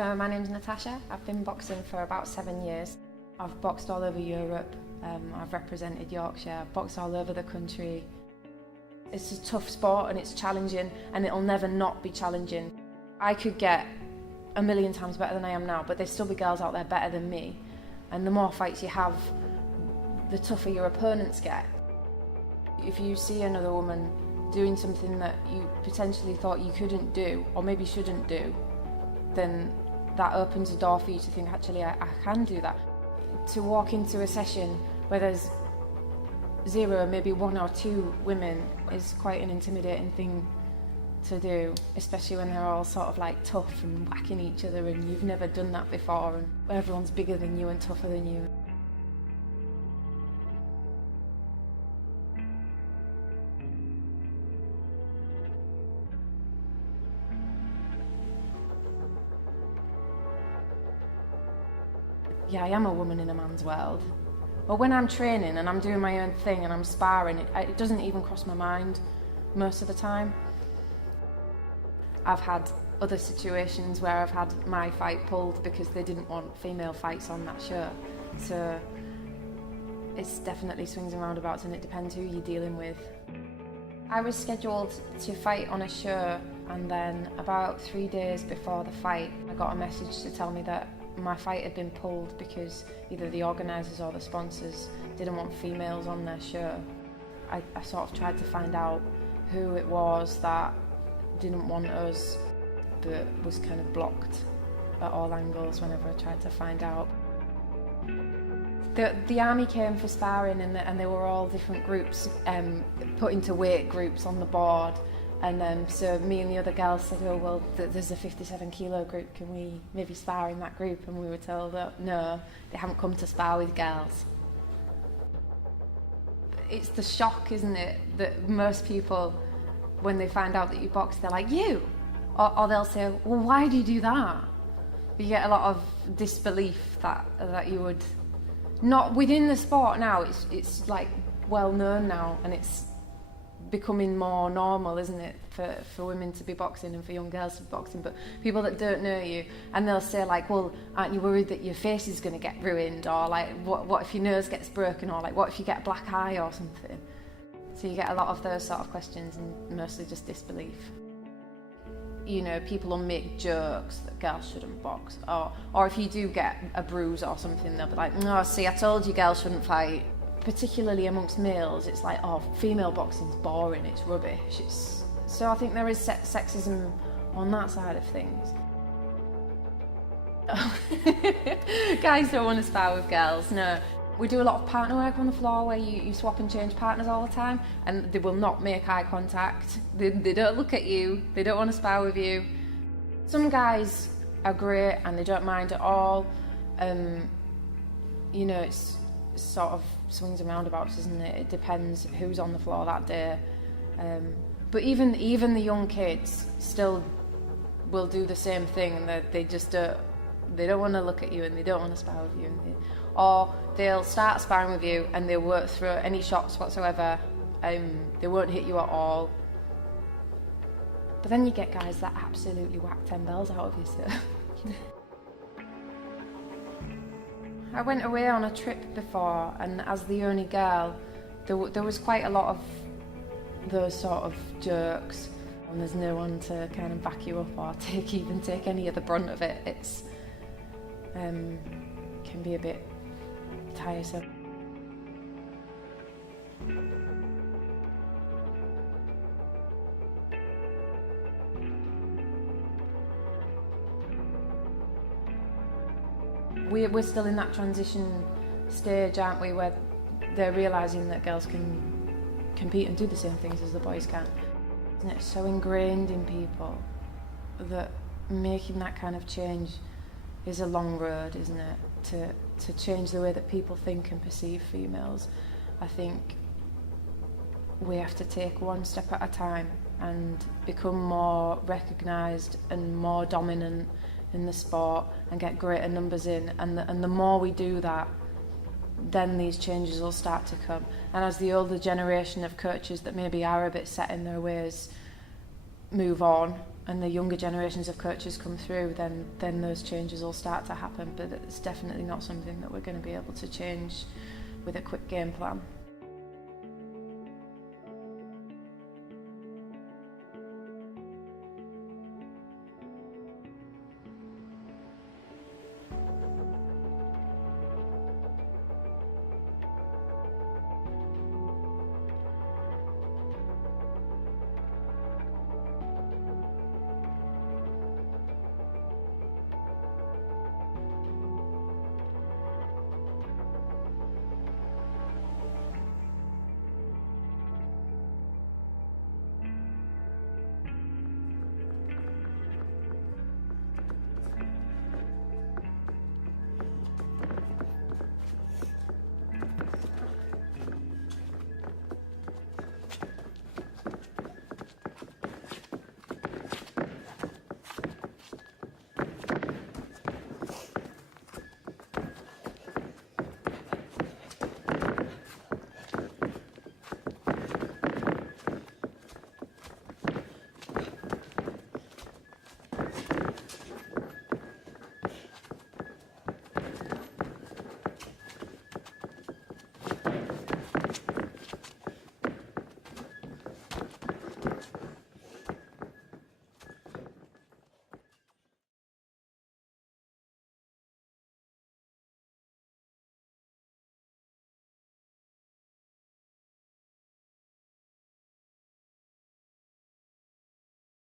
So my name's Natasha. I've been boxing for about 7 years. I've boxed all over Europe. I've represented Yorkshire. I've boxed all over the country. It's a tough sport and it's challenging, and it'll never not be challenging. I could get a million times better than I am now, but there'll still be girls out there better than me. And the more fights you have, the tougher your opponents get. If you see another woman doing something that you potentially thought you couldn't do, or maybe shouldn't do, then that opens a door for you to think, actually, I can do that. To walk into a session where there's 0, maybe 1 or 2 women is quite an intimidating thing to do, especially when they're all sort of like tough and whacking each other and you've never done that before and everyone's bigger than you and tougher than you. Yeah, I am a woman in a man's world. But when I'm training and I'm doing my own thing and I'm sparring, it doesn't even cross my mind most of the time. I've had other situations where I've had my fight pulled because they didn't want female fights on that show. So it's definitely swings and roundabouts, and it depends who you're dealing with. I was scheduled to fight on a show, and then about 3 days before the fight, I got a message to tell me that my fight had been pulled because either the organisers or the sponsors didn't want females on their show. I sort of tried to find out who it was that didn't want us, but was kind of blocked at all angles whenever I tried to find out. The army came for sparring, and they were all different groups, put into weight groups on the board. And so me and the other girls said, oh, well, there's a 57 kilo group, can we maybe spar in that group? And we were told that no, they haven't come to spar with girls. It's the shock, isn't it, that most people, when they find out that you box, they're like, you? Or they'll say, well, why do you do that? You get a lot of disbelief that you would, not within the sport now, it's like well known now, and it's becoming more normal, isn't it, for women to be boxing and for young girls to be boxing, but people that don't know you, and they'll say like, well, aren't you worried that your face is going to get ruined, or like, what if your nose gets broken, or like, what if you get a black eye or something? So you get a lot of those sort of questions, and mostly just disbelief. You know, people will make jokes that girls shouldn't box, or if you do get a bruise or something, they'll be like, no, see, I told you girls shouldn't fight. Particularly amongst males, it's like, oh, female boxing's boring, it's rubbish. So I think there is sexism on that side of things. Guys don't want to spar with girls, no. We do a lot of partner work on the floor where you swap and change partners all the time, and they will not make eye contact. They don't look at you, they don't want to spar with you. Some guys are great and they don't mind at all. You know, it's sort of swings and roundabouts, isn't it? It depends who's on the floor that day. But even the young kids still will do the same thing, and they just don't want to look at you and they don't want to spar with you. Or they'll start sparring with you and they won't throw any shots whatsoever. They won't hit you at all. But then you get guys that absolutely whack 10 bells out of you. So. I went away on a trip before, and as the only girl, there was quite a lot of those sort of jokes, and there's no one to kind of back you up or take any of the brunt of it. It's can be a bit tiresome. We're still in that transition stage, aren't we, where they're realising that girls can compete and do the same things as the boys can. Isn't it so ingrained in people that making that kind of change is a long road, isn't it? To change the way that people think and perceive females. I think we have to take one step at a time and become more recognised and more dominant in the sport and get greater numbers in, and the more we do that, then these changes will start to come. And as the older generation of coaches that maybe are a bit set in their ways move on and the younger generations of coaches come through, then those changes will start to happen. But it's definitely not something that we're going to be able to change with a quick game plan.